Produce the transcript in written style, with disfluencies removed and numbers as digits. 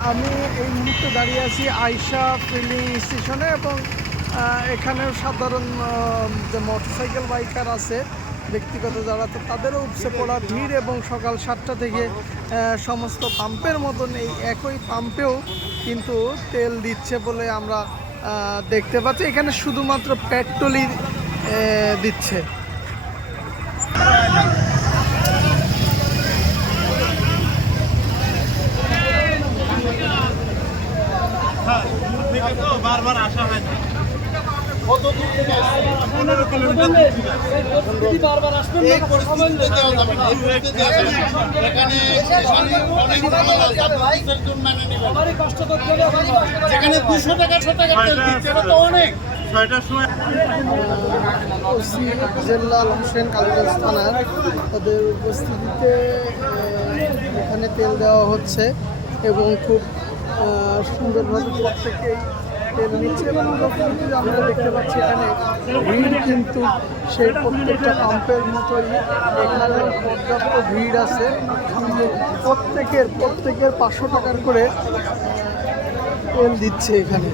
আমি এই মুহূর্তে দাঁড়িয়ে আছি আয়শা ফিলিং স্টেশনে এবং এখানেও সাধারণ যে মোটরসাইকেল বাইকার আছে ব্যক্তিগত যারা, তো তাদেরও উপচে পড়া ভিড় এবং সকাল 7টা থেকে সমস্ত পাম্পের মতন এই একই পাম্পেও কিন্তু তেল দিচ্ছে বলে আমরা দেখতে পাচ্ছি। এখানে শুধুমাত্র পেট্রোলই দিচ্ছে। বারবার আসা হয় না। জেলাল হোসেন কালীগঞ্জ থানার তাদের উপস্থিতিতে এখানে তেল দেওয়া হচ্ছে এবং খুব সুন্দরভাবে প্রত্যেকেই তেল নিচ্ছে এবং আমরা দেখতে পাচ্ছি এখানে ভিড় কিন্তু সেই প্রত্যেকটা পাম্পের মতোই এখানে পর্যাপ্ত ভিড় আছে। প্রত্যেকের 500 টাকার করে তেল দিচ্ছে এখানে।